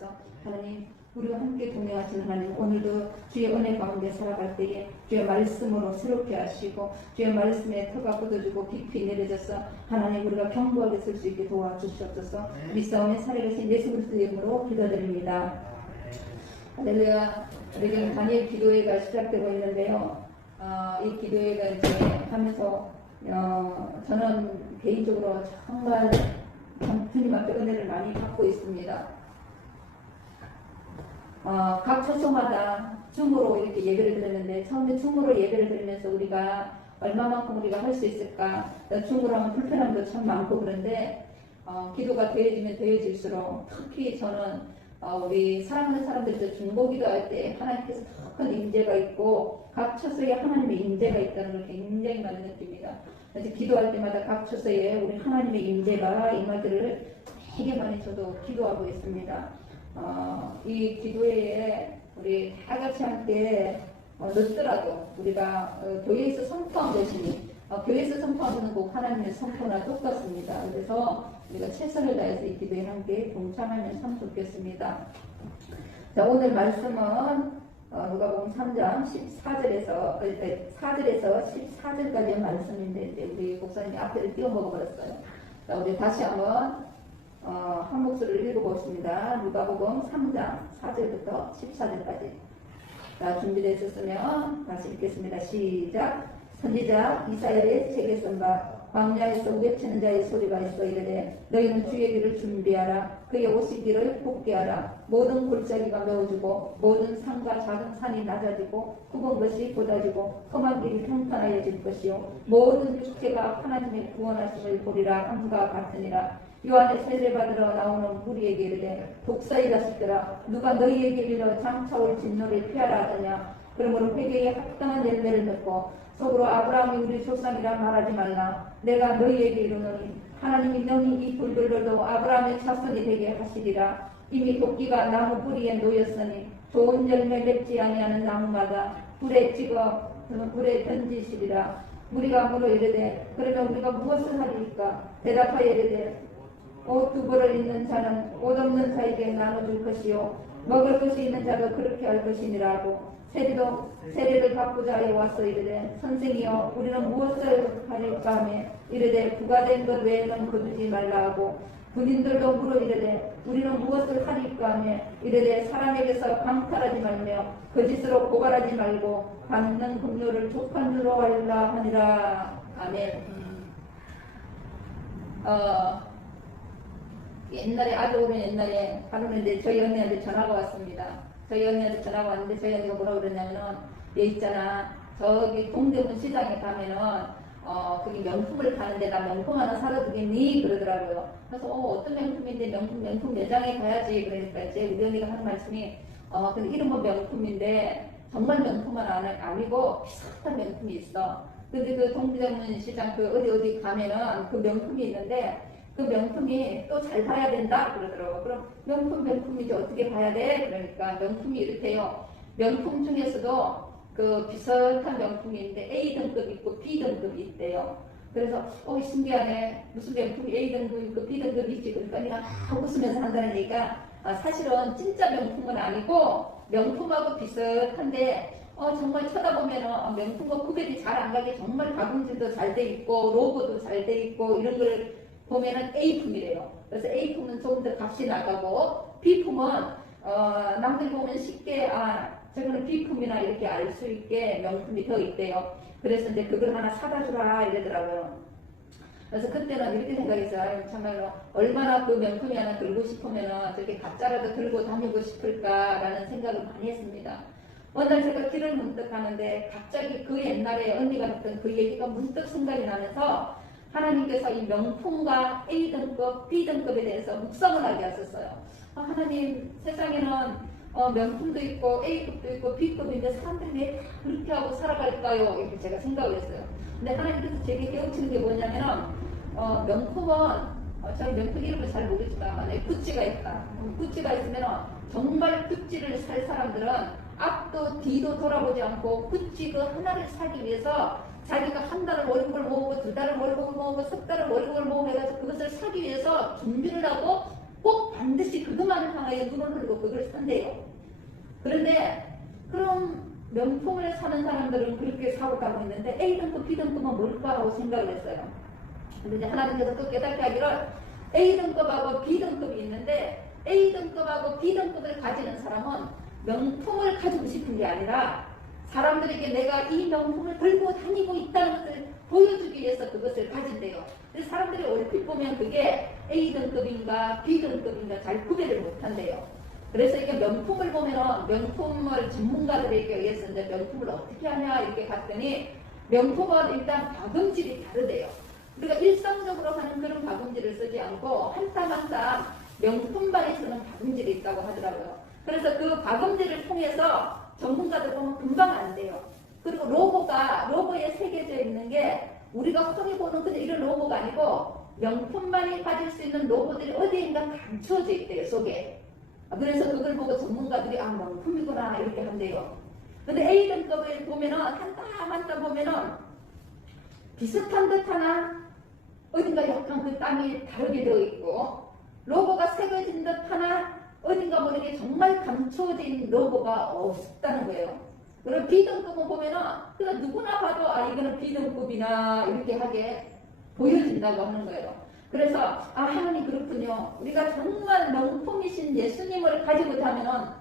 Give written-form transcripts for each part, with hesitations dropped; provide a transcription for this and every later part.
기도하면서 하나님 우리와 함께 동행하시는 하나님 오늘도 주의 은혜 가운데 살아갈 때에 주의 말씀으로 새롭게 하시고 주의 말씀에 터가 뻗어주고 깊이 내려져서 하나님 우리가 견고하게 설 수 있게 도와주시옵소서. 우리 싸움에 살아계신 예수 그리스도의 이름으로 기도드립니다. 할렐루야. 우리 지금 다니엘 기도회가 시작되고 있는데요. 이 기도회가 이제 하면서 저는 개인적으로 정말 주님 앞에 은혜를 많이 받고 있습니다. 각 처소마다 줌으로 이렇게 예배를 드렸는데 처음에 줌으로 예배를 드리면서 우리가 얼마만큼 우리가 할 수 있을까? 줌으로 하면 불편함도 참 많고 그런데 기도가 되어지면 되어질수록 특히 저는 우리 사랑하는 사람들도 중보기도 할 때 하나님께서 더 큰 임재가 있고 각 처소에 하나님의 임재가 있다는 걸 굉장히 많이 느낍니다. 그래서 기도할 때마다 각 처소에 우리 하나님의 임재가 임하기를 되게 많이 저도 기도하고 있습니다. 이 기도회에 우리 다 같이 함께 늦더라도 우리가 교회에서 선포한 것이니 교회에서 선포한 것은 꼭 하나님의 선포나 똑같습니다. 그래서 우리가 최선을 다해서 이 기도에 함께 동참하면 참 좋겠습니다. 자, 오늘 말씀은 누가복음 3장 14절에서 14절까지의 말씀인데 이제 우리 목사님이 앞에를 띄워 먹어버렸어요. 자, 우리 다시 한번 한 목소리를 읽어보겠습니다. 누가복음 3장 4절부터 14절까지. 자, 준비되셨으면 다시 읽겠습니다. 시작. 선지자 이사야의 책에 쓴 바 광야에서 외치는 자의 소리가 있어 이르되 너희는 주의 길을 준비하라. 그의 오시기를 복게 하라. 모든 골짜기가 메워지고 모든 산과 작은 산이 낮아지고 굽은 것이 곧아지고 험한 길이 평탄하여질 것이요 모든 육체가 하나님의 구원하심을 보리라 함과 같으니라. 요한의 세례받으러 나오는 무리에게 이르되 독사의 자식들아 누가 너희에게 일러 장차올 진노를 피하라 하더냐. 그러므로 회개에 합당한 열매를 맺고 속으로 아브라함이 우리 조상이라 말하지 말라. 내가 너희에게 이르노니 하나님이 너희 이 돌들로도 아브라함의 자손이 되게 하시리라. 이미 도끼가 나무 뿌리에 놓였으니 좋은 열매 맺지 아니하는 나무마다 불에 찍어 불에 던지시리라. 우리가 물어 이르되 그러면 우리가 무엇을 하리이까? 대답하여 이르되 옷 두 벌을 입는 자는 옷 없는 자에게 나눠줄 것이요 먹을 것이 있는 자도 그렇게 할 것이니라 하고 세례를 받고자 하여 와서 이르되 선생이여 우리는 무엇을 하릴까 하며 이르되 부과된 것 외에는 거두지 말라 하고 군인들도 물어 이르되 우리는 무엇을 하릴까 하며 이르되 사람에게서 강탈하지 말며 거짓으로 고발하지 말고 받는 금료를 족한 줄로 하리라 하니라. 아멘. 옛날에 아주 오랜 옛날에 하루는데 저희 언니한테 전화가 왔습니다. 저희 언니한테 전화가 왔는데 저희 언니가 뭐라고 그러냐면은 얘 있잖아 저기 동대문 시장에 가면은 거기 명품을 파는데 나 명품 하나 사러 주겠니? 그러더라고요. 그래서 어떤 명품인데 명품 매장에 가야지. 그러니까 이제 우리 언니가 하는 말씀이 근데 이름은 명품인데 정말 명품은 아니고 비슷한 명품이 있어. 근데 그 동대문 시장 그 어디 가면은 그 명품이 있는데 그 명품이 또 잘 봐야 된다 그러더라고요. 그럼 명품이지 어떻게 봐야 돼? 그러니까 명품이 이렇대요. 명품 중에서도 그 비슷한 명품이 있는데 A 등급이 있고 B 등급이 있대요. 그래서 신기하네. 무슨 명품이 A 등급이 있고 B 등급이 있지. 그러니까 내가 웃으면서 한다는 얘기가 사실은 진짜 명품은 아니고 명품하고 비슷한데 정말 쳐다보면 명품과 구별이 잘 안 가게 정말 가공질도 잘 돼 있고 로고도 잘 돼 있고 이런 걸 보면은 A품이래요. 그래서 A품은 조금 더 값이 나가고 B품은 남들 보면 쉽게 저거는 B품이나 이렇게 알 수 있게 명품이 더 있대요. 그래서 이제 그걸 하나 사다 주라 이러더라고요. 그래서 그때는 이렇게 생각했어요. 참말로 얼마나 그 명품이 하나 들고 싶으면은 저렇게 가짜라도 들고 다니고 싶을까라는 생각을 많이 했습니다. 어느 날 제가 길을 문득 가는데 갑자기 그 옛날에 언니가 했던 그 얘기가 문득 생각이 나면서 하나님께서 이 명품과 A등급, B등급에 대해서 묵상을 하게 하셨어요. 하나님, 세상에는 명품도 있고 A급도 있고 B급인데 사람들이 왜 그렇게 하고 살아갈까요? 이렇게 제가 생각을 했어요. 근데 하나님께서 제게 깨우치는 게 뭐냐면 명품은 저희 명품 이름을 잘 모르지만 구찌가 있다. 구찌가 있으면 정말 구찌를 살 사람들은 앞도 뒤도 돌아보지 않고 구찌 그 하나를 사기 위해서 자기가 한 달을 월급을 모으고 두 달을 월급을 모으고 석 달을 월급을 모으고 해가지고 그것을 사기 위해서 준비를 하고 꼭 반드시 그것만을 향하여 눈을 흘리고 그걸 산대요. 그런데 그럼 명품을 사는 사람들은 그렇게 사고 가고 있는데 A등급, B등급은 뭘까 하고 생각을 했어요. 근데 이제 하나님께서 또 깨닫게 하기를 A등급하고 B등급이 있는데 A등급하고 B등급을 가지는 사람은 명품을 가지고 싶은 게 아니라 사람들에게 내가 이 명품을 들고 다니고 있다는 것을 보여주기 위해서 그것을 가진대요. 그래서 사람들이 얼핏 보면 그게 A등급인가 B등급인가 잘 구별을 못한대요. 그래서 이게 명품을 보면은 명품을 전문가들에게 의해서 이제 명품을 어떻게 하냐 이렇게 봤더니 명품은 일단 박음질이 다르대요. 우리가 일상적으로 하는 그런 박음질을 쓰지 않고 한 땀 한 땀 명품발에 쓰는 박음질이 있다고 하더라고요. 그래서 그 박음질을 통해서 전문가들 보면 금방 안 돼요. 그리고 로고에 새겨져 있는 게 우리가 흔히 보는 그냥 이런 로고가 아니고 명품만이 가질 수 있는 로고들이 어디인가 감춰져 있대요, 속에. 그래서 그걸 보고 전문가들이 아 명품이구나 이렇게 한대요. 근데 A등급을 보면은 한 땀 한 땀 보면은 비슷한 듯 하나 어딘가 약간 그 땀이 다르게 되어 있고 로고가 새겨진 듯 하나 어딘가 모르게 정말 감춰진 로고가 없다는 거예요. 그리고 B등급을 보면은 그러니까 누구나 봐도 아 이거는 B등급이나 이렇게 하게 보여진다고 하는 거예요. 그래서 아 하나님 그렇군요. 우리가 정말 명품이신 예수님을 가지고 있다면은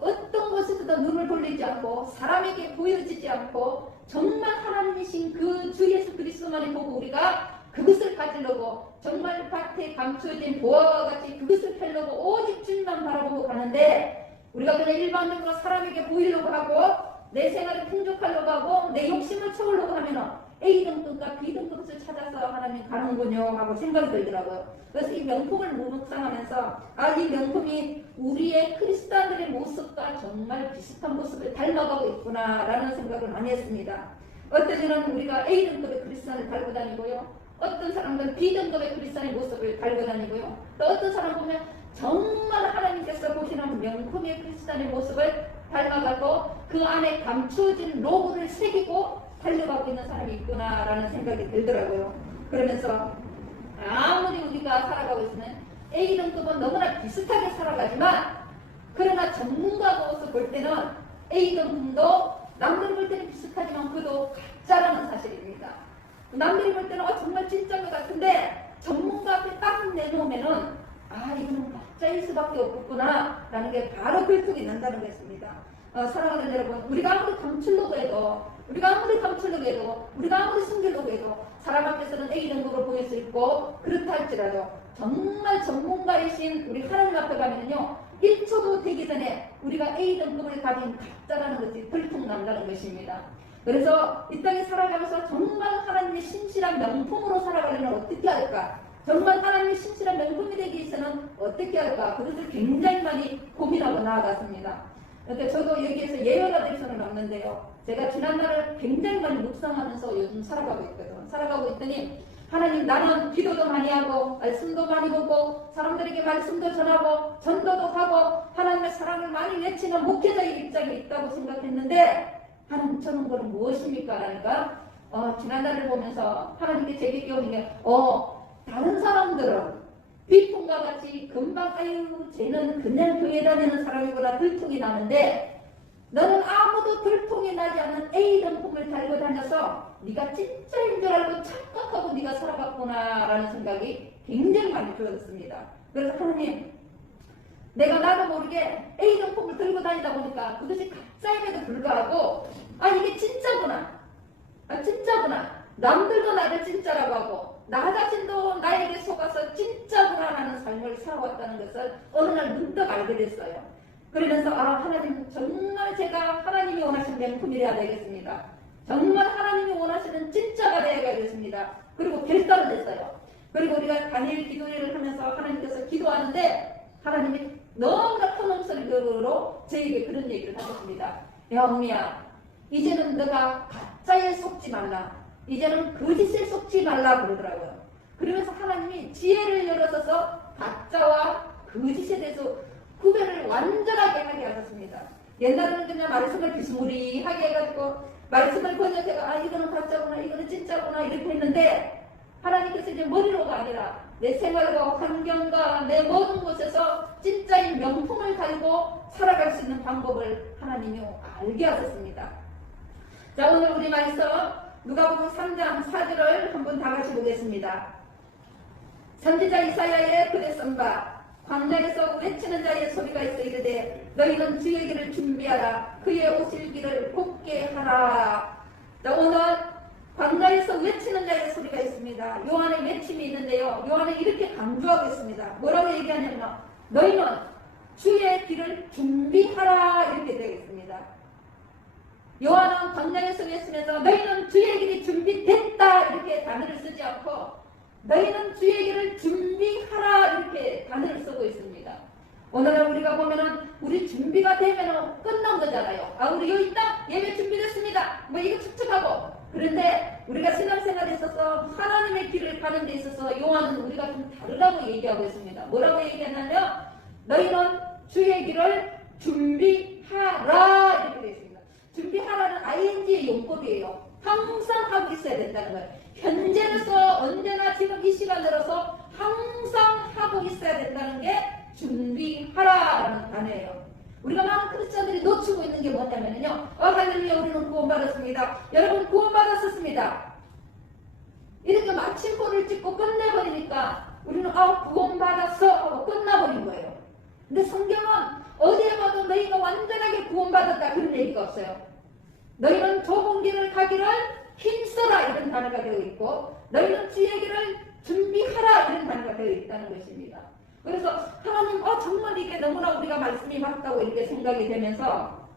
어떤 것에서도 눈을 돌리지 않고 사람에게 보여지지 않고 정말 하나님이신 그 주 예수 그리스도만을 보고 우리가 그것을 가지려고 정말 밭에 감춰진 보화와 같이 그것을 펴려고 오직 주님만 바라보고 가는데 우리가 그냥 일반적으로 사람에게 보이려고 하고 내 생활을 풍족하려고 하고 내 욕심을 채우려고 하면은 A등급과 B등급을 찾아서 하나님 가는군요 하고 생각이 들더라고요. 그래서 이 명품을 묵상하면서 아 이 명품이 우리의 크리스찬들의 모습과 정말 비슷한 모습을 닮아가고 있구나 라는 생각을 많이 했습니다. 어떤 이는 우리가 A등급의 크리스찬을 달고 다니고요. 어떤 사람들은 B등급의 크리스찬의 모습을 달고 다니고요. 또 어떤 사람 보면 정말 하나님께서 보시는 명품의 크리스찬의 모습을 닮아가고 그 안에 감추어진 로고를 새기고 달려가고 있는 사람이 있구나라는 생각이 들더라고요. 그러면서 아무리 우리가 살아가고 있으면 A등급은 너무나 비슷하게 살아가지만 그러나 전문가로서 볼 때는 A등급도 남들 볼 때는 비슷하지만 그도 가짜라는 사실입니다. 남들이 볼 때는 정말 진짜인 것 같은데 전문가 앞에 딱 내놓으면은 아 이거는 가짜일 수밖에 없구나 라는 게 바로 글통이 난다는 것입니다. 사랑하는 여러분 우리가 아무리 감추려고 해도 우리가 아무리 숨기려고 해도 사람 앞에서는 A등급을 보일 수 있고 그렇다 할지라도 정말 전문가이신 우리 하나님 앞에 가면요 1초도 되기 전에 우리가 A등급을 가진 가짜라는 것이 들통난다는 것입니다. 그래서 이 땅에 살아가면서 정말 하나님의 신실한 명품으로 살아가려면 어떻게 할까? 정말 하나님의 신실한 명품이 되기 위해서는 어떻게 할까? 그것을 굉장히 많이 고민하고 나아갔습니다. 근데 저도 여기에서 예언가 될 수는 없는데요. 제가 지난날을 굉장히 많이 묵상하면서 요즘 살아가고 있거든요. 살아가고 있더니 하나님 나는 기도도 많이 하고 말씀도 많이 보고 사람들에게 말씀도 전하고 전도도 하고 하나님의 사랑을 많이 외치는 목회자의 입장에 있다고 생각했는데 하나님 저는 그건 무엇입니까? 라니까 지난날을 보면서 하나님께 제게 깨우는 게 다른 사람들은 비품과 같이 금방 아유 쟤는 그냥 교회 다니는 사람이구나 들통이 나는데 너는 아무도 들통이 나지 않는 A등품을 달고 다녀서 네가 진짜인 줄 알고 착각하고 네가 살아갔구나 라는 생각이 굉장히 많이 들었습니다. 그래서 하나님 내가 나도 모르게 A등품을 들고 다니다 보니까 그것이 가짜임에도 불구하고 이게 진짜구나 남들도 나를 진짜라고 하고 나 자신도 나에게 속아서 진짜구나라는 삶을 살아왔다는 것을 어느 날 문득 알게 됐어요. 그러면서 하나님 정말 제가 하나님이 원하시는 명품이어야 되겠습니다. 정말 하나님이 원하시는 진짜가 되어야겠습니다. 그리고 결단을 했어요. 그리고 우리가 단일 기도회를 하면서 하나님께서 기도하는데 하나님이 너무나 큰 목소리로 저에게 그런 얘기를 하셨습니다. 야 옹미야 이제는 너가 가짜에 속지 말라. 이제는 거짓에 속지 말라 그러더라고요. 그러면서 하나님이 지혜를 열어서서 가짜와 거짓에 대해서 구별을 완전하게 하게 하셨습니다. 옛날에는 그냥 말씀을 비스무리하게 해가지고 말씀을 번역해가 이거는 가짜구나 이거는 진짜구나 이렇게 했는데 하나님께서 이제 머리로가 아니라 내 생활과 환경과 내 모든 곳에서 진짜인 명품을 가지고 살아갈 수 있는 방법을 하나님이 알게 하셨습니다. 자, 오늘 우리 말씀 누가복음 3장 4절을 한번 다 같이 보겠습니다. 선지자 이사야의 글에 쓴 바 광야에서 외치는 자의 소리가 있어 이르되 너희는 주의 길을 준비하라 그의 오실 길을 곱게 하라. 자, 오늘 광야에서 외치는 자의 소리가 있습니다. 요한의 외침이 있는데요, 요한은 이렇게 강조하고 있습니다. 뭐라고 얘기하냐면 너희는 주의 길을 준비하라 이렇게 되어 있습니다. 요한은 광야에서 외치면서 너희는 주의 길이 준비됐다 이렇게 단어를 쓰지 않고 너희는 주의 길을 준비하라 이렇게 단어를 쓰고 있습니다. 오늘은 우리가 보면은 우리 준비가 되면은 끝난 거잖아요. 아, 우리 여기 있다? 예배 준비됐습니다. 뭐 이거 축축하고. 그런데 우리가 신앙생활에 있어서 하나님의 길을 가는 데 있어서 요한은 우리가 좀 다르다고 얘기하고 있습니다. 뭐라고 얘기하냐면 너희는 주의 길을 준비하라 이렇게 되어 있습니다. 준비하라는 ing의 용법이에요. 항상 하고 있어야 된다는 거예요. 현재로서 언제나 지금 이 시간으로서 항상 하고 있어야 된다는 게 준비하라라는 단어예요. 우리가 많은 크리스천들이 놓치고 있는 게 뭐냐면요, 할렐루야 우리는 구원받았습니다. 여러분 구원받았었습니다. 이렇게 마침표를 찍고 끝내버리니까 우리는 구원받았어 하고 끝나버린 거예요. 근데 성경은 어디에 봐도 너희가 완전하게 구원받았다 그런 얘기가 없어요. 너희는 좁은 길을 가기를 힘써라 이런 단어가 되어 있고 너희는 주의 길을 준비하라 이런 단어가 되어 있다는 것입니다. 그래서 하나님 정말 이게 너무나 우리가 말씀이 맞다고 이렇게 생각이 되면서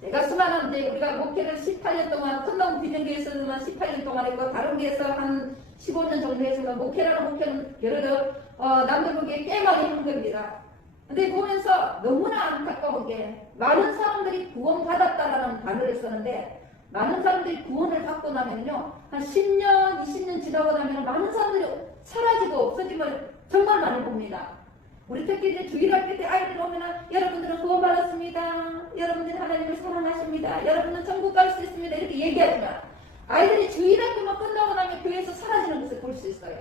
제가 수많은 우리가 목회를 18년 동안 큰동 비전교회에서만 18년 동안 했고 다른 교회에서 한 15년 정도 했지만 목회라는 목회는 여러 남들 보기에 꽤 많이 하는 겁니다. 근데 보면서 너무나 안타까운 게 많은 사람들이 구원받았다라는 단어를 쓰는데 많은 사람들이 구원을 받고 나면요 한 10년, 20년 지나고 나면 많은 사람들이 사라지고 없어짐을 정말 많이 봅니다. 우리 특히 이제 주일학교 때 아이들 오면은 여러분들은 구원받았습니다. 여러분들은 하나님을 사랑하십니다. 여러분은 천국 갈 수 있습니다. 이렇게 얘기하지만 아이들이 주일학교만 끝나고 나면 교회에서 사라지는 것을 볼 수 있어요.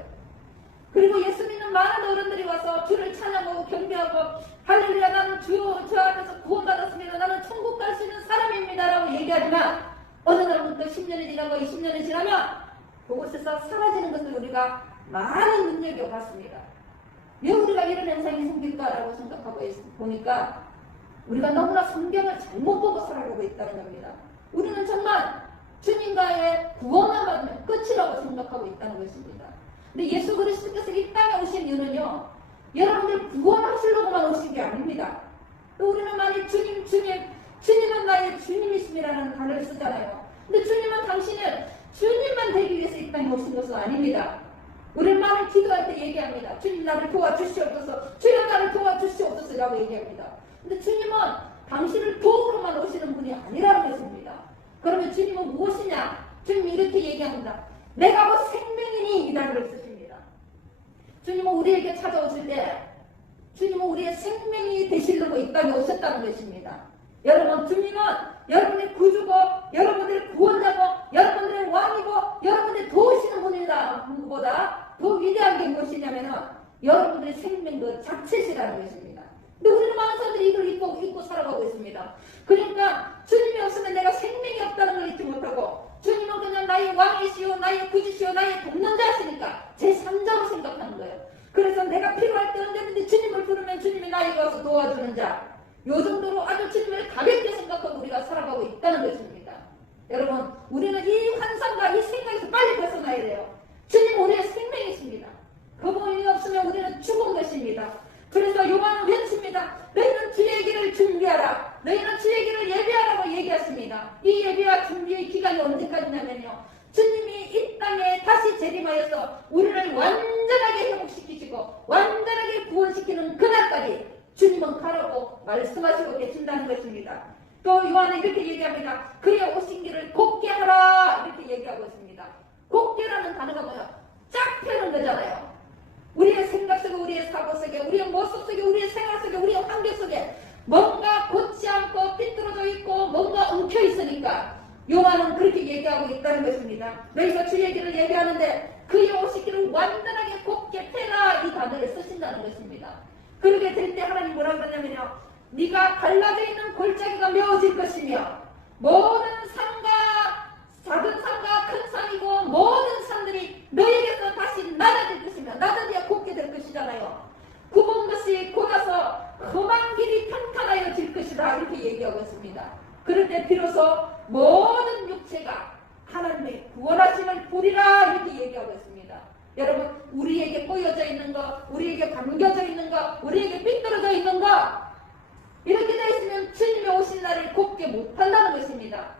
그리고 예수 믿는 많은 어른들이 와서 주를 찬양하고 경배하고 할렐루야 나는 저 앞에서 구원받았습니다. 나는 천국 갈 수 있는 사람입니다. 라고 얘기하지만 어느 날부터 10년이 지나고 20년이 지나면 그곳에서 사라지는 것을 우리가 많은 눈여겨봤습니다. 왜 우리가 이런 현상이 생길까라고 생각하고 보니까 우리가 너무나 성경을 잘못 보고 살아가고 있다는 겁니다. 우리는 정말 주님과의 구원만 받으면 끝이라고 생각하고 있다는 것입니다. 근데 예수 그리스도께서 이 땅에 오신 이유는요, 여러분들 구원하시려고만 오신 게 아닙니다. 또 우리는 많이 주님은 나의 주님이심이라는 단어를 쓰잖아요. 근데 주님은 당신은 주님만 되기 위해서 이 땅에 오신 것은 아닙니다. 우리는 많이 기도할 때 얘기합니다. 주님 나를 도와주시옵소서, 주님 나를 도와주시옵소서라고 얘기합니다. 근데 주님은 당신을 도우러만 오시는 분이 아니라는 것입니다. 그러면 주님은 무엇이냐? 주님이 이렇게 얘기합니다. 내가 곧 생명이니 이 단어를 쓰십니다. 주님은 우리에게 찾아오실 때 주님은 우리의 생명이 되시려고 이 땅에 오셨다는 것입니다. 여러분, 주님은 여러분의 구주고 여러분들의 구원자고 여러분들의 왕이고 여러분들의 도우시는 분보다 더 위대한 게 무엇이냐면 여러분들의 생명 그 자체시라는 것입니다. 근데 우리는 많은 사람들이 이걸 잊고 살아가고 있습니다. 그러니까 주님이 없으면 내가 생명이 없다는 걸 잊지 못하고 주님은 그냥 나의 왕이시오, 나의 구주시오, 나의 돕는자시니까 제3자로 생각하는 거예요. 그래서 내가 필요할 때 언제든지 주님을 부르면 주님이 나에게 와서 도와주는 자, 요 정도로 아주 주님을 가볍게 생각하고 우리가 살아가고 있다는 것입니다. 여러분, 우리는 이 환상과 이 생각에서 빨리 벗어나야 돼요. 주님 우리의 생명이십니다. 그분이 없으면 우리는 죽은 것입니다. 그래서 요한은 외칩니다. 너희는 주의 길을 준비하라. 너희는 주의 길을 예배하라고 얘기했습니다. 이 예배와 준비의 기간이 언제까지냐면요, 주님이 이 땅에 다시 재림하여서 우리를 완전하게 회복시키시고 완전하게 구원시키는 그날까지 주님은 가라고 말씀하시고 계신다는 것입니다. 또 요한은 이렇게 얘기합니다. 그의 오신 길을 곱게 하라 이렇게 얘기하고 있습니다. 곱게라는 단어가 뭐야? 쫙 펴는 거잖아요. 우리의 생각 속에, 우리의 사고 속에, 우리의 모습 속에, 우리의 생활 속에, 우리의 환경 속에 뭔가 곧지 않고 삐뚤어져 있고 뭔가 엉켜 있으니까 요한은 그렇게 얘기하고 있다는 것입니다. 너희가 주 얘기를 예배하는데 그의 오시기를 완전하게 곱게 패라 이 단어를 쓰신다는 것입니다. 그렇게 될 때 하나님 뭐라고 하냐면요. 네가 갈라져 있는 골짜기가 메워질 것이며 모든 산과 작은 산과 큰 산이고 모든 산들이 너에게서 다시 낮아질 것이며 낮아져야 곱게 될 것이잖아요. 굽은 것이 곧아서 험한 길이 평탄하여질 것이다 이렇게 얘기하고 있습니다. 그럴 때 비로소 모든 육체가 하나님의 구원하심을 보리라 이렇게 얘기하고 있습니다. 여러분 우리에게 꼬여져 있는 거, 우리에게 감겨져 있는 거, 우리에게 삐뚤어져 있는 거 이렇게 되어 있으면 주님이 오신 날을 곱게 못한다는 것입니다.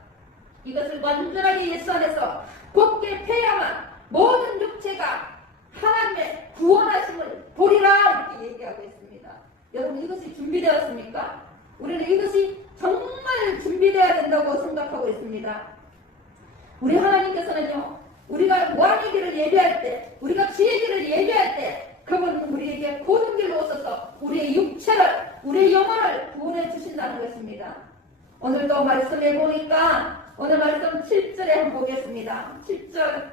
이것을 완전하게 예수 안에서 곱게 패야만 모든 육체가 하나님의 구원하심을 보리라 이렇게 얘기하고 있습니다. 여러분 이것이 준비되었습니까? 우리는 이것이 정말 준비되어야 된다고 생각하고 있습니다. 우리 하나님께서는요, 우리가 왕의 길을 예배할 때, 우리가 주의 길을 예배할 때, 그분은 우리에게 고른 길로 오셔서 우리의 육체를, 우리의 영혼을 구원해 주신다는 것입니다. 오늘도 말씀해 보니까 오늘 말씀 7절에 한번 보겠습니다. 7절,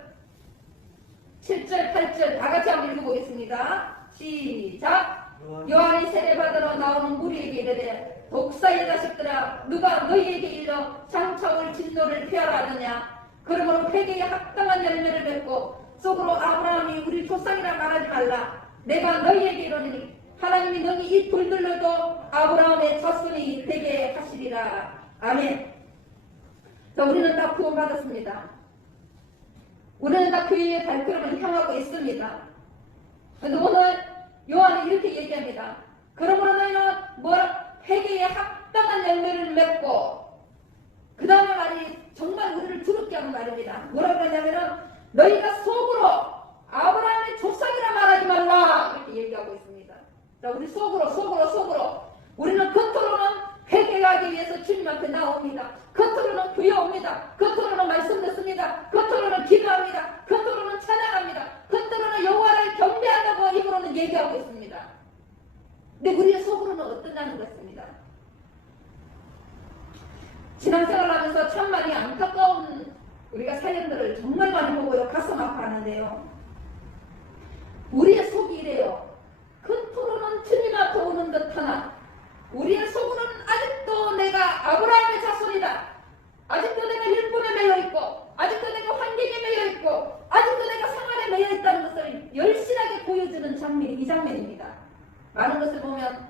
8절 다 같이 한번 읽어보겠습니다. 시작! 요한이 세례받으러 나오는 무리에게 이르되 독사의 자식들아 누가 너희에게 일러 장차올 진노를 피하라 하느냐. 그러므로 회개에 합당한 열매를 맺고 속으로 아브라함이 우리 조상이라 말하지 말라. 내가 너희에게 이르노니 하나님이 너희 이 돌들로도 아브라함의 자손이 되게 하시리라. 아멘. 자, 우리는 다 구원받았습니다. 우리는 다 교회의 발걸음을 향하고 있습니다. 그런데 오늘 요한은 이렇게 얘기합니다. 그러므로 너희는 회개에 합당한 열매를 맺고 그 다음에 말이 정말 우리를 두렵게 하는 말입니다. 뭐라고 하냐면은 너희가 속으로 아브라함의 조상이라 말하지 말라 이렇게 얘기하고 있습니다. 자, 우리 속으로 우리는 겉으로는 회개하기 위해서 주님한테 나옵니다. 겉으로는 교회 옵니다. 겉으로는 말씀 듣습니다. 겉으로는 기도합니다. 겉으로는 찬양합니다. 겉으로는 여호와를 경배한다고 입으로는 얘기하고 있습니다. 근데 우리의 속으로는 어떠냐는 것입니다. 신앙생활을 하면서 참 많이 안타까운 우리가 사연들을 정말 많이 보고요. 가슴 아파하는데요. 우리의 속이 이래요. 겉으로는 주님 앞에 오는 듯하나 우리의 속으로는 아직도 내가 아브라함의 자손이다. 아직도 내가 율법에 매여있고 아직도 내가 환경에 매여있고 아직도 내가 생활에 매여있다는 것을 열실하게 보여주는 장면이 이 장면입니다. 많은 것을 보면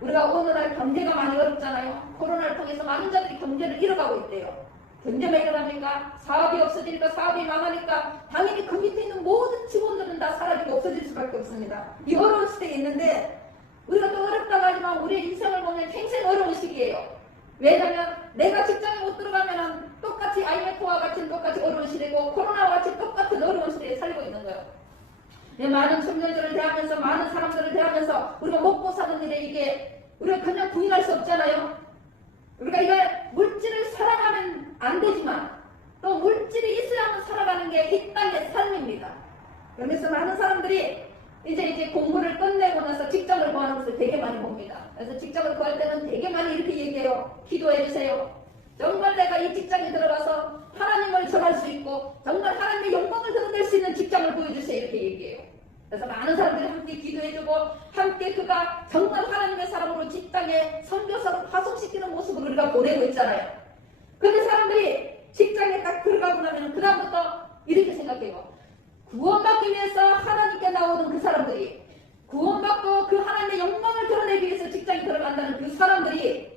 우리가 오늘날 경제가 많이 어렵잖아요. 코로나를 통해서 많은 자들이 경제를 잃어가고 있대요. 경제가 잃어가니까 사업이 없어지니까 사업이 망하니까 당연히 그 밑에 있는 모든 직원들은 다 사라지고 없어질 수밖에 없습니다. 이 어려운 시대에 있는데 우리가 또 어렵다고 하지만 우리의 인생을 보면 굉장히 어려운 시기예요. 왜냐하면 내가 직장에 못 들어가면 똑같이 IMF와 같은 똑같이 어려운 시대고 코로나와 같이 똑같은 어려운 시대에 살고 있는 거예요. 많은 청년들을 대하면서 많은 사람들을 대하면서 우리가 먹고 사는 일에 이게 우리가 그냥 부인할 수 없잖아요. 우리가 이거 물질을 사랑하면 안 되지만 또 물질이 있어야만 살아가는 게 이 땅의 삶입니다. 그래서 많은 사람들이 이제 공부를 끝내고 나서 직장을 구하는 것을 되게 많이 봅니다. 그래서 직장을 구할 때는 되게 많이 이렇게 얘기해요. 기도해 주세요. 정말 내가 이 직장에 들어가서 하나님을 전할 수 있고 정말 하나님의 영광을 드러낼 수 있는 직장을 보여주세요. 이렇게 얘기해요. 그래서 많은 사람들이 함께 기도해주고 함께 그가 정말 하나님의 사람으로 직장에 선교사로 파송시키는 모습을 우리가 보내고 있잖아요. 그런데 사람들이 직장에 딱 들어가고 나면 그 다음부터 이렇게 생각해요. 구원받기 위해서 하나님께 나오는 그 사람들이 구원받고 그 하나님의 영광을 드러내기 위해서 직장에 들어간다는 그 사람들이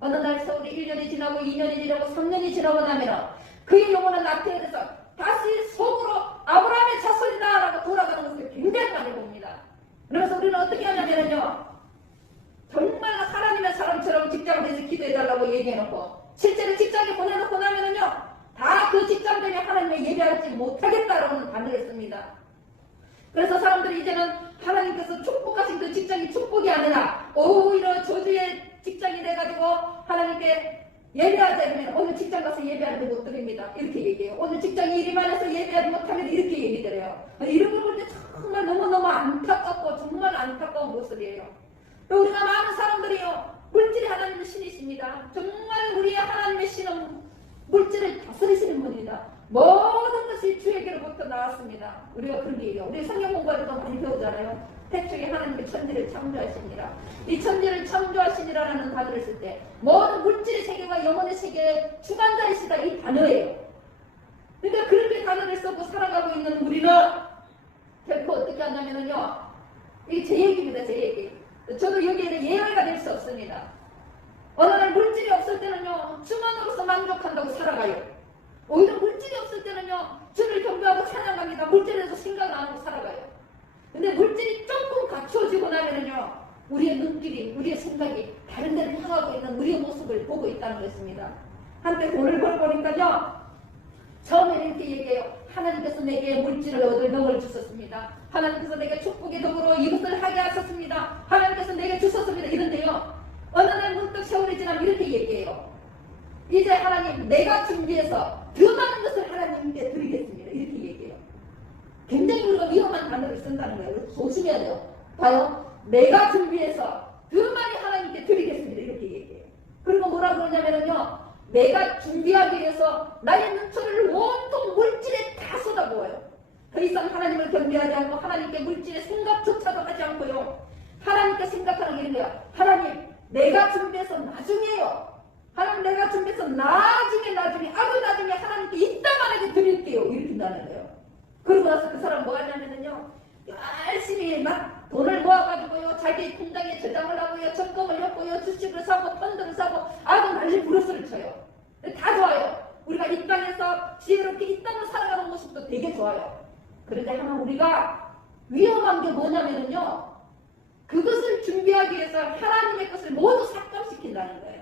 어느 날 세월이 1년이 지나고 2년이 지나고 3년이 지나고 나면 그의 영혼은 낙태해서 다시 속으로 아브라함의 자손이다라고 돌아가는 것을 굉장히 많이 봅니다. 그래서 우리는 어떻게 하냐면요. 정말 하나님의 사람처럼 직장을 해서 기도해달라고 얘기해놓고 실제로 직장에 보내놓고 나면은요. 다 그 직장 때문에 하나님의 예배하지 못하겠다라는 반응을 씁니다. 그래서 사람들이 이제는 하나님께서 축복하신 그 직장이 축복이 아니라 오히려 저주의 직장이 돼가지고 하나님께 예배하자 이러면 오늘 직장 가서 예배하는데 못 드립니다. 이렇게 얘기해요. 오늘 직장에 일이 많아서 예배하지 못하면 이렇게 얘기드려요. 이런 걸 볼 때 정말 너무너무 안타깝고 정말 안타까운 모습이에요. 또 우리가 많은 사람들이요. 물질이 하나님의 신이십니다. 정말 우리의 하나님의 신은 물질에 알아요? 태초에 하나님의 천지를 창조하시니라. 이 천지를 창조하시니라라는 단어를 쓸 때 모든 물질의 세계와 영혼의 세계의 주관자이시다 이 단어예요. 그러니까 그렇게 단어를 쓰고 살아가고 있는 우리는 결코 어떻게 하냐면요, 이게 제 얘기입니다. 제 얘기. 저도 여기에는 예외가 될 수 없습니다. 어느 날 물질이 없을 때는요, 주만으로서 만족한다고 살아가요. 오히려 물질이 없을 때는요, 주를 경배하고 찬양합니다. 물질에 대해서 생각을 안 하고 살아가요. 근데 물질이 조금 갖추어지고 나면은요, 우리의 눈길이, 우리의 생각이 다른 데를 향하고 있는 우리의 모습을 보고 있다는 것입니다. 한때 돈을 벌고니까요, 처음에는 이렇게 얘기해요. 하나님께서 내게 물질을 얻을 덕을 주셨습니다. 하나님께서 내게 축복의 덕으로 이것을 하게 하셨습니다. 하나님께서 내게 주셨습니다. 이런데요, 어느 날 문득 세월이 지나면 이렇게 얘기해요. 이제 하나님, 내가 준비해서 더 많은 것을 하나님께 드리겠습니다. 이렇게 얘기해요. 굉장히 우리가 위험한 단어를 쓴다는 거예요. 그래서 조심해야 돼요. 봐요. 내가 준비해서 더 많이 하나님께 드리겠습니다. 이렇게 얘기해요. 그리고 뭐라 그러냐면요, 내가 준비하기 위해서 나의 눈초리를 온통 물질에 다 쏟아부어요. 더 이상 하나님을 경배하지 않고 하나님께 물질의 생각조차도 하지 않고요, 하나님께 생각하는 게 있는데요. 하나님, 내가 준비해서 나중에요. 하나님, 내가 준비해서 나중에 아주 나중에 하나님께 이따만하게 드릴게요. 이렇게 나는 거예요. 그러고 나서 그 사람 뭐 하냐면요, 열심히 막 돈을 모아가지고요, 자기 통장에 저장을 하고요, 적금을 했고요, 주식을 사고 펀드를 사고 아주 난리 부르스를 쳐요. 다 좋아요. 우리가 이 땅에서 지혜롭게 이 땅을 살아가는 모습도 되게 좋아요. 그런데 하나 우리가 위험한 게 뭐냐면요, 그것을 준비하기 위해서 하나님의 것을 모두 삭감시킨다는 거예요.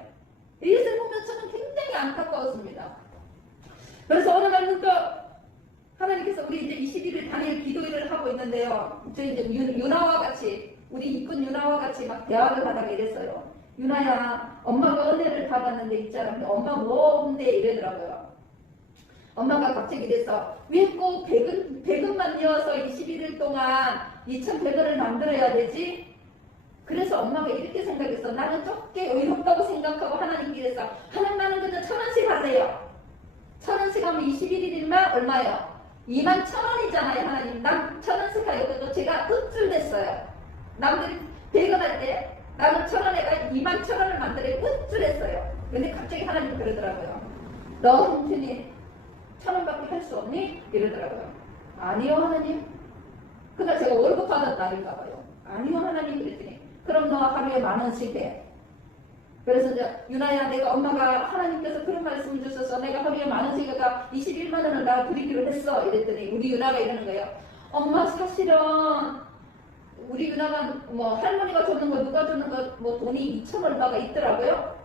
이것을 보면 저는 굉장히 안타까웠습니다. 그래서 어느 날 문득 하나님께서 우리 이제 21일 당일 기도회를 하고 있는데요, 저희 이제 유나와 같이, 우리 이쁜 유나와 같이 막 대화를 하다가 이랬어요. 유나야, 엄마가 은혜를 받았는데 있잖아. 근데 엄마 뭔데? 이러더라고요. 엄마가 갑자기 이래서 왜 꼭 100원만 이어서 21일 동안 2,100원을 만들어야 되지? 그래서 엄마가 이렇게 생각했어. 나는 좁게 의롭다고 생각하고 하나님께 이래서, 하나님 나는 그저 1,000원씩 하세요. 1,000원씩 하면 21일이면 얼마예요? 21,000원이잖아요. 하나님, 난 1,000원씩 하려고 제가 읍줄댔어요. 남들이 100원 할 때 나는 1,000원에다 21,000원을 만들어 읍줄했어요. 근데 갑자기 하나님 그러더라고요. 너 형편이 1,000원밖에 할 수 없니? 이러더라고요. 아니요 하나님. 그날 제가 월급 받은 날인가 봐요. 아니요 하나님. 그랬더니 그럼 너 하루에 10,000원씩 해. 그래서 이제 유나야, 내가 엄마가 하나님께서 그런 말씀을 주셔서 내가 하루에 10,000원씩 해가 21만 원을 나 드리기로 했어. 이랬더니 우리 유나가 이러는 거예요. 엄마 사실은 우리 유나가 뭐 할머니가 줬는 거 누가 줬는 거 뭐 돈이 2,000 얼마가 있더라고요.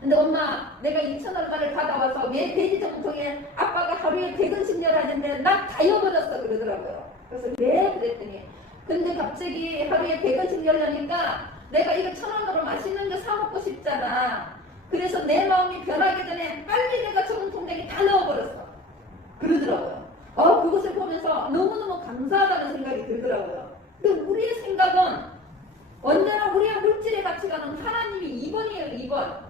근데 엄마, 내가 2,000 얼마를 받아와서 왜 돼지 정통에 아빠가 하루에 100원씩 열하는데 나 다 잃어버렸어. 그러더라고요. 그래서 왜? 그랬더니 근데 갑자기 하루에 100원씩 열려니까 내가 이거 1,000원으로 맛있는 거 사 먹고 싶잖아. 그래서 내 마음이 변하기 전에 빨리 내가 적은 통장에 다 넣어버렸어. 그러더라고요. 그것을 보면서 너무너무 감사하다는 생각이 들더라고요. 근데 우리의 생각은 언제나 우리의 물질의 가치관은 하나님이 2번이에요. 2번.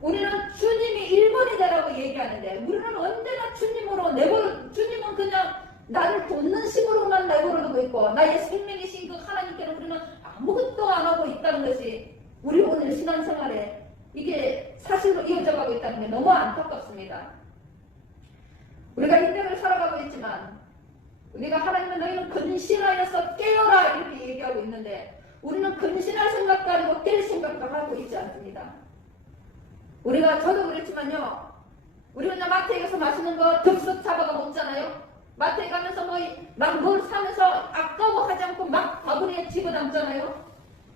우리는 주님이 1번이다라고 얘기하는데, 우리는 언제나 주님은 그냥 나를 돕는 식으로만 내버려두고 있고, 나의 생명이신 그 하나님께는 우리는 아무것도 안 하고 있다는 것이 우리 오늘 신앙생활에 이게 사실로 이어져가고 있다는 게 너무 안타깝습니다. 우리가 이 땅을 살아가고 있지만 우리가 하나님은 너희는 근신하여서 깨어라 이렇게 얘기하고 있는데, 우리는 근신할 생각도 아니고 깰 생각도 하고 있지 않습니다. 저도 그랬지만요, 우리가 그냥 마트에 가서 맛있는 거 덥석 잡아가 먹잖아요. 마트에 가면서 막 뭘 사면서 아까워하지 않고 막 바구니에 집어담잖아요.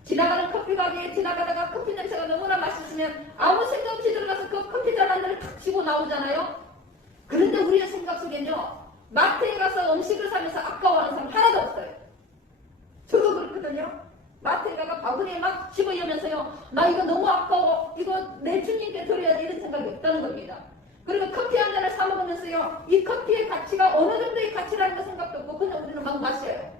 지나가는 커피 가게에 지나가다가 커피 냄새가 너무나 맛있으면 아무 생각 없이 들어가서 그 커피잔 한 잔을 탁 치고 나오잖아요. 그런데 우리의 생각 속에는요, 마트에 가서 음식을 사면서 아까워하는 사람 하나도 없어요. 저도 그렇거든요. 마트에 가가 바구니에 막 집어여면서요, 나 이거 너무 아까워, 이거 내 주님께 드려야지, 이런 생각이 없다는 겁니다. 그리고 커피 한 잔을 사 먹으면서요, 이 커피의 가치가 어느 정도의 가치라는 거 생각도 없고 그냥 우리는 막 마셔요.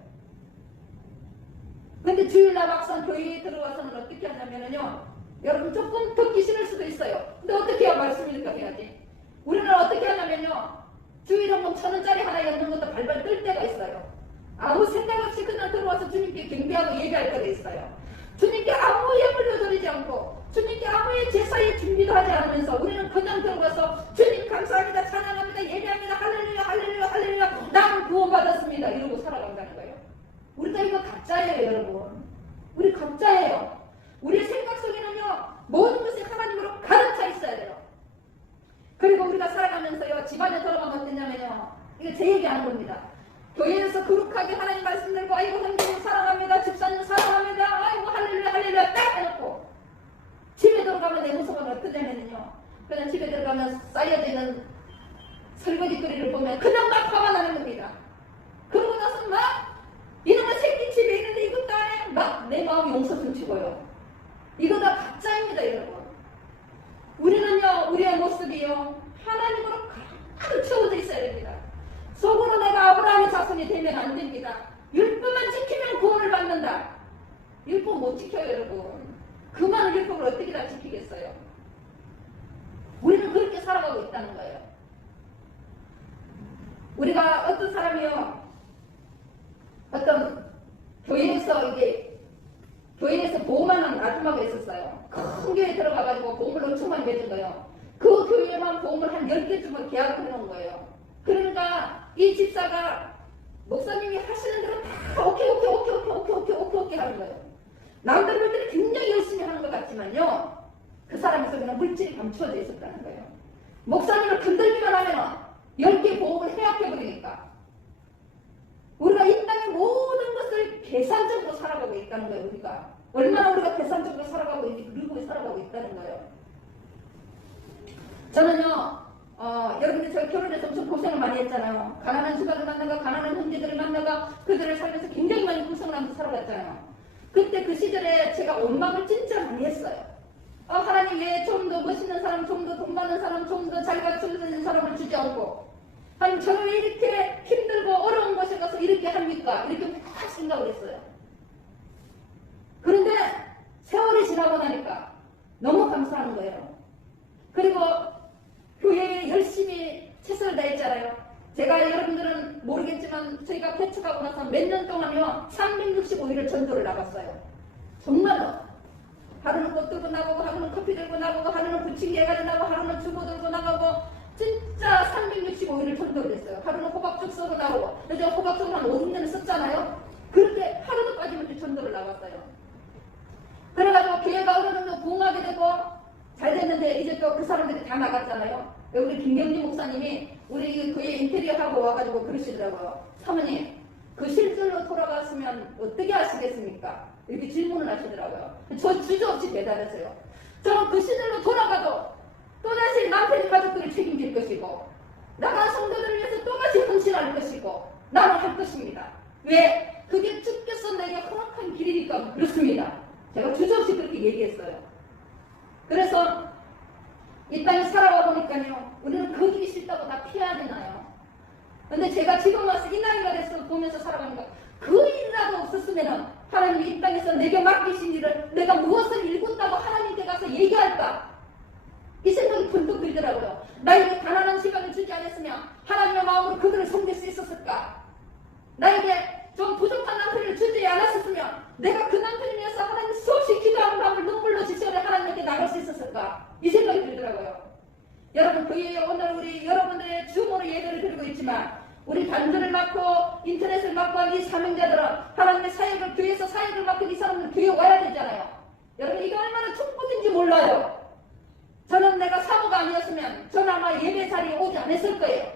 근데 주일날 막상 교회에 들어와서는 어떻게 하냐면요, 여러분 조금 듣기 싫을 수도 있어요. 근데 어떻게 해야 말씀을 해야지? 우리는 어떻게 하냐면요, 주일 헌금 1,000원짜리 하나 였는 것도 발발 뜰 때가 있어요. 아무 생각 없이 그냥 들어와서 주님께 경배하고 예배할 때가 있어요. 주님께 아무 예물도 드리지 않고 주님께 아무의 제사의 준비도 하지 않으면서 우리는 그냥 들어가서 주님 감사합니다, 찬양합니다, 예배합니다, 할렐루야 할렐루야 할렐루야 나는 구원받았습니다 이러고 살아간다는 거예요. 우리가 이거 가짜예요 여러분. 우리 가짜예요. 우리의 생각 속에는요 모든 것이 하나님으로 가득 차 있어야 돼요. 그리고 우리가 살아가면서요 집안에 들어가면 어떠냐면요, 이거 제 얘기하는 겁니다. 교회에서 거룩하게 하나님 말씀 들고 아이고 형제님 사랑합니다, 집사님 사랑합니다, 아이고 할렐루야 할렐루야 딱 해놓고 집에 들어가면 내 모습은 어떠냐면요, 그냥 집에 들어가면 쌓여져 있는 설거지거리를 보면 그냥 막 화가 나는 겁니다. 그러고 나서 막 이놈의 새끼 집에 있는데 이것도 안 해, 막 내 마음이 용서를 치고요. 이거 다 가짜입니다 여러분. 우리는요 우리의 모습이요 하나님으로 가득 채워져 있어야 됩니다. 속으로 내가 아브라함의 자손이 되면 안 됩니다. 율법만 지키면 구원을 받는다. 율법 못 지켜요 여러분. 그 많은 율법을 어떻게 다 지키겠어요. 우리는 그렇게 살아가고 있다는 거예요. 우리가 어떤 사람이요 어떤 교회에서 보험하는 아줌마가 있었어요. 큰 교회에 들어가가지고 보험을 엄청 많이 내준 거예요. 그 교회만 보험을 한 10개 주면 계약을 해놓은 거예요. 그러니까 이 집사가 목사님이 하시는 대로 다 오케이 하는 거예요. 남들 볼 때는 굉장히 열심히 하는 것 같지만요 그 사람 속에는 물질이 감추어져 있었다는 거예요. 목사님을 건들기만 하면 10개 보험을 해약해버리니까 우리가 이 땅의 모든 것을 계산적으로 살아가고 있다는 거예요. 얼마나 우리가 계산적으로 살아가고 있는지 그리고 살아가고 있다는 거예요. 저는요 여러분들 저 결혼해서 엄청 고생을 많이 했잖아요. 가난한 집안을 만나고 가난한 형제들을 만나고 그들을 살면서 굉장히 많이 고생을 하면서 살아갔잖아요. 그때 그 시절에 제가 원망을 진짜 많이 했어요. 하나님 왜 좀 더 멋있는 사람, 좀 더 돈 많은 사람, 좀 더 잘 갖춰진 사람을 주지 않고 하나님 저는 왜 이렇게 힘들고 어려운 곳에 가서 이렇게 합니까? 이렇게 막 생각을 했어요. 그런데 세월이 지나고 나니까 너무 감사한 거예요. 그리고 교회에 열심히 최선을 다했잖아요. 제가 여러분들은 모르겠지만 저희가 개척하고 나서 몇 년 동안요 365일을 전도를 나갔어요. 정말로 하루는 꽃 들고 나가고 하루는 커피 들고 나가고 하루는 부침개 가지고 나가고 하루는 주고 들고 나가고 진짜 365일을 전도를 했어요. 하루는 호박죽 쏘고 나오고 그래서 호박죽을 한 5, 6년을 썼잖아요. 그렇게 하루도 빠짐없이 전도를 나갔어요. 그래가지고 교회가 어느 정도 부흥하게 되고 잘 됐는데 이제 또 그 사람들이 다 나갔잖아요. 우리 김경리 목사님이 우리 교회 인테리어 하고 와가지고 그러시더라고요. 사모님 그 실질로 돌아갔으면 어떻게 하시겠습니까? 이렇게 질문을 하시더라고요. 저 주저없이 대답했어요. 저는 그 시절로 돌아가도 또다시 남편의 가족들을 책임질 것이고 나간 성도들을 위해서 또다시 헌신할 것이고 나는 할 것입니다. 왜? 그게 주께서 내게 허락한 길이니까 그렇습니다. 제가 주저없이 그렇게 얘기했어요. 그래서 이 땅에 살아와 보니까요 우리는 그 길이 싫다고 다 피해야 되나요? 근데 제가 지금 와서 이 나이가 돼서 보면서 살아가니까 그 일이라도 없었으면 하나님이 이 땅에서 내게 맡기신 일을 내가 무엇을 일군다고 하나님께 가서 얘기할까? 이 생각이 번뜩 들더라고요. 나에게 가난한 시간을 주지 않았으면 하나님의 마음으로 그들을 섬길 수 있었을까? 나에게 좀 부족한 남편을 주지 않았으면 내가 그 남편을 위해서 하나님 수없이 기도하는 밤을 눈물로 지쳐내 하나님께 나갈 수 있었을까? 이 생각이 들더라고요. 여러분 교회에 오늘 우리 여러분들의 주모로 예배를 드리고 있지만 우리 단들을 맡고 인터넷을 맡고 한 이 사명자들은 하나님의 사역을 교회에서 사역을 맡고 이 사람들은 교회에 와야 되잖아요. 여러분 이게 얼마나 축복인지 몰라요. 저는 내가 사모가 아니었으면 저는 아마 예배 자리에 오지 않았을 거예요.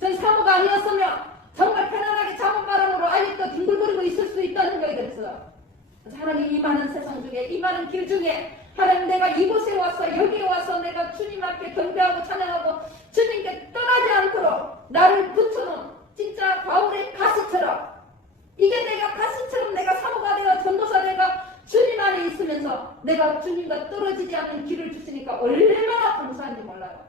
전 사모가 아니었으면 정말 편안하게 작은 바람으로 아직도 뒹굴거리고 있을 수 있다는 거에 대해서 하나님 이 많은 세상 중에 이 많은 길 중에 하나님 내가 이곳에 와서 여기에 와서 내가 주님 앞에 경배하고 찬양하고 주님께 떠나지 않도록 나를 붙여놓은 진짜 바울의 가시처럼 이게 내가 가시처럼 내가 사모가 되어 전도사 내가 주님 안에 있으면서 내가 주님과 떨어지지 않는 길을 주시니까 얼마나 감사한지 몰라요.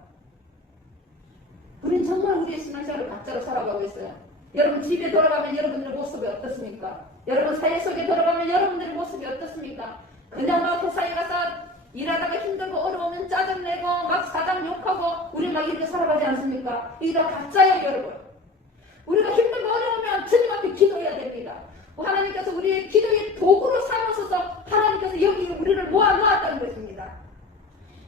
우린 정말 우리의 신앙생활을 가짜로 살아가고 있어요. 여러분 집에 돌아가면 여러분들의 모습이 어떻습니까? 여러분 사회 속에 돌아가면 여러분들의 모습이 어떻습니까? 그냥 막 회사에 가서 일하다가 힘들고 어려우면 짜증내고 막 사장 욕하고 우리 막 이렇게 살아가지 않습니까? 이게 다 가짜예요 여러분. 우리가 힘들고 어려우면 주님한테 기도해야 됩니다. 하나님께서 우리의 기도의 도구로 삼으셔서 하나님께서 여기 우리를 모아놓았다는 것입니다.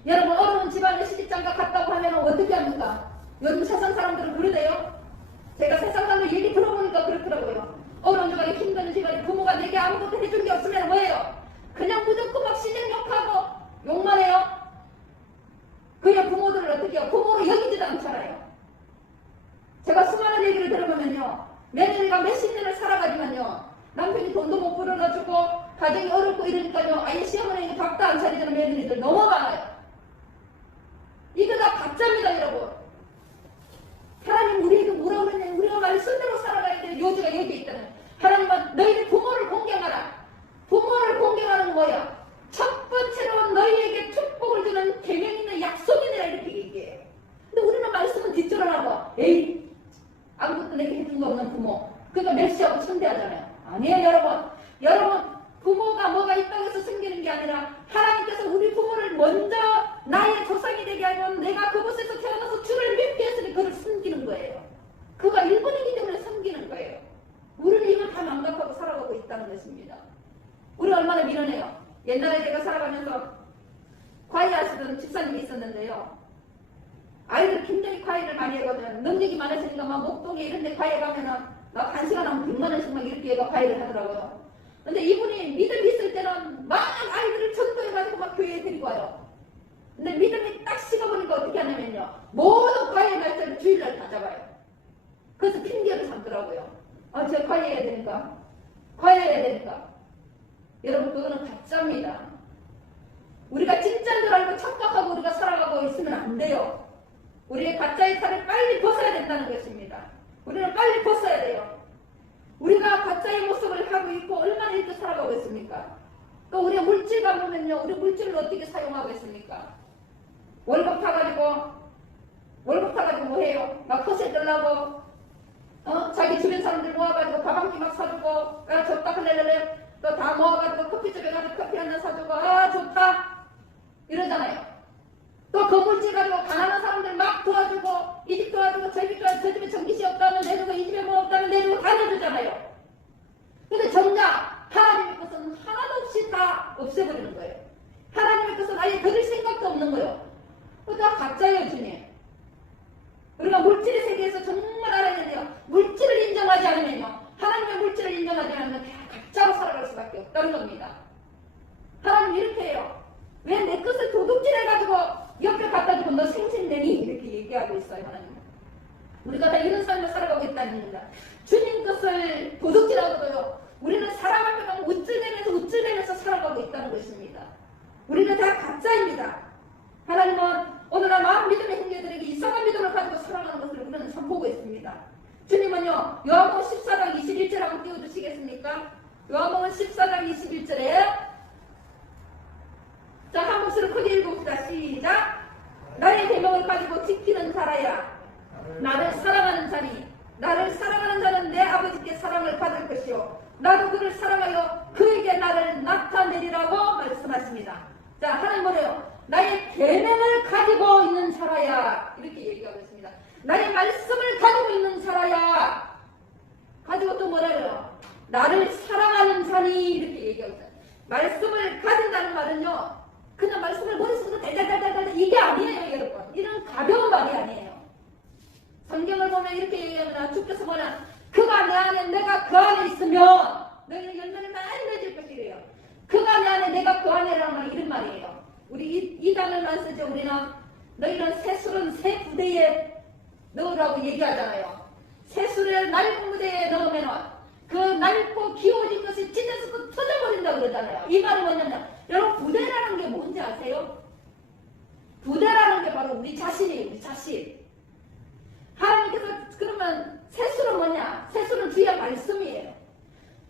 여러분, 어려운 집안에 시집장가 갔다고 하면 어떻게 합니까? 요즘 세상 사람들은 그러대요. 제가 세상 사람들 얘기 들어보니까 그렇더라고요. 어려운 집안에 힘든 집안에 부모가 내게 아무것도 해준 게 없으면 뭐예요? 그냥 무조건 막 시댁 욕하고 욕만 해요. 그냥 부모들을 어떻게 해요? 부모로 여기지도 않잖아요. 제가 수많은 얘기를 들어보면요, 며느리가 몇십 년을 살아가지만요, 남편이 돈도 못 벌어다주고 가정이 어렵고 이러니까요, 아예 시어머니에게 밥도 안 차리는 며느리들 너무 많아요. 이거 다 가짜입니다, 여러분. 하나님 우리에게 뭐라 그러냐, 우리가 말씀대로 살아가야 될 요지가 여기 있다는. 하나님은 너희들 부모를 공경하라. 부모를 공경하는 건 뭐야? 첫 번째로 너희에게 축복을 주는 계명이나 약속이니라 이렇게 얘기해요. 근데 우리는 말씀은 뒷조론하고 에이 아무것도 내게 해준 거 없는 부모, 그러니까 멸시하고 천대하잖아요. 아니에요, 여러분. 여러분, 부모가 뭐가 있다고 해서 숨기는 게 아니라 하나님께서 우리 부모를 먼저 나의 조상이 되게 하고 내가 그곳에서 태어나서 주를 믿게 했으니 그를 숨기는 거예요. 그가 일본이기 때문에 숨기는 거예요. 우리는 이걸 다 망각하고 살아가고 있다는 것입니다. 우리 얼마나 미련해요. 옛날에 제가 살아가면서 과외 하시던 집사님이 있었는데요. 아이들 굉장히 과외를 많이 하거든요. 능력이 많으시니까 막 목동에 이런 데 과외 가면은 막 1시간 하면 100만 원씩 막 이렇게 얘가 과외를 하더라고요. 근데 이분이 믿음이 있을 때는 많은 아이들을 전도해가지고 막 교회에 데리고 와요. 근데 믿음이 딱 식어보니까 어떻게 하냐면요, 모든 과외 날짜를 주일날 다 잡아요. 그래서 핑계를 잡더라고요. 제가 과외해야 되니까. 과외해야 되니까. 여러분, 그거는 가짜입니다. 우리가 진짜인 줄 알고 착각하고 우리가 살아가고 있으면 안 돼요. 우리의 가짜의 탈을 빨리 벗어야 된다는 것입니다. 우리는 빨리 벗어야 돼요. 우리가 가짜의 모습을 하고 있고 얼마나 이렇게 살아가고 있습니까? 또 우리의 물질과 보면요, 우리 물질을 어떻게 사용하고 있습니까? 월급 타가지고 뭐 해요? 막 허세 들라고, 자기 주변 사람들 모아가지고 밥 한 끼 막 사주고, 좋다 할래래, 또 다 모아가지고 커피집에 가서 커피 한 잔 사주고, 좋다 이러잖아요. 또 그 물질 가지고 가난한 사람들 막 도와주고, 이 집 도와주고 저 집 도와주고, 저 집에 전기세 없다면 내주고, 이 집에 뭐 없다면 내주고 다 내주잖아요. 근데 정작 하나님의 것은 하나도 없이 다 없애버리는 거예요. 하나님의 것은 아예 들을 생각도 없는 거예요. 그거 다 가짜예요, 주님. 우리가 물질의 세계에서 정말 알아야 돼요. 물질을 인정하지 않으면요, 하나님의 물질을 인정하지 않으면 다 가짜로 살아갈 수밖에 없다는 겁니다. 하나님 이렇게 해요. 왜 내 것을 도둑질해가지고 옆에 갖다 주고 너 생생내니? 이렇게 얘기하고 있어요, 하나님. 우리가 다 이런 삶을 살아가고 있다는 겁니다. 주님 것을 도둑질하고도요, 우리는 사랑하면 우쭐대면서 살아가고 있다는 것입니다. 우리는 다 가짜입니다. 하나님은 오늘날 많은 믿음의 형제들에게 이상한 믿음을 가지고 살아가는 것을 우리는 선보고 있습니다. 주님은요, 요한복음 14장 21절 한번 띄워주시겠습니까? 요한복음 14장 21절에 자, 한 목소리로 크게 읽어봅시다. 시작. 나의 계명을 가지고 지키는 자라야 나를 사랑하는 자니 나를 사랑하는 자는 내 아버지께 사랑을 받을 것이요 나도 그를 사랑하여 그에게 나를 나타내리라고 말씀하십니다. 자, 하나님 뭐래요? 나의 계명을 가지고 있는 자라야, 이렇게 얘기하고 있습니다. 나의 말씀을 가지고 있는 자라야, 가지고 또 뭐라고요? 나를 사랑하는 자니, 이렇게 얘기하고 있어요. 말씀을 가진다는 말은요, 그냥 말씀을 머릿속으로 달달달달달 이게 아니에요, 여러분. 이런 가벼운 말이 아니에요. 성경을 보면 이렇게 얘기하면, 주께서 뭐냐, 그가 내 안에 내가 그 안에 있으면 너희는 열매를 많이 맺을 것이래요. 그가 내 안에 내가 그 안에라는 말, 이런 말이에요. 우리 이 단어만 쓰죠. 우리는 너희는 새술은 새 부대에 넣으라고 얘기하잖아요. 새술을 낡은 부대에 넣으면 그 낡고 기워진 것이 찢어서 터져버린다고 그러잖아요. 이 말이 뭐냐면, 여러분, 부대라는 게 뭔지 아세요? 부대라는 게 바로 우리 자신이에요. 우리 자신. 하나님께서 그러면 새술은 뭐냐? 새술은 주의 말씀이에요.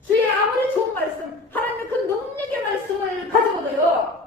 주의 아무리 좋은 말씀, 하나님의 그 능력의 말씀을 가지고도요,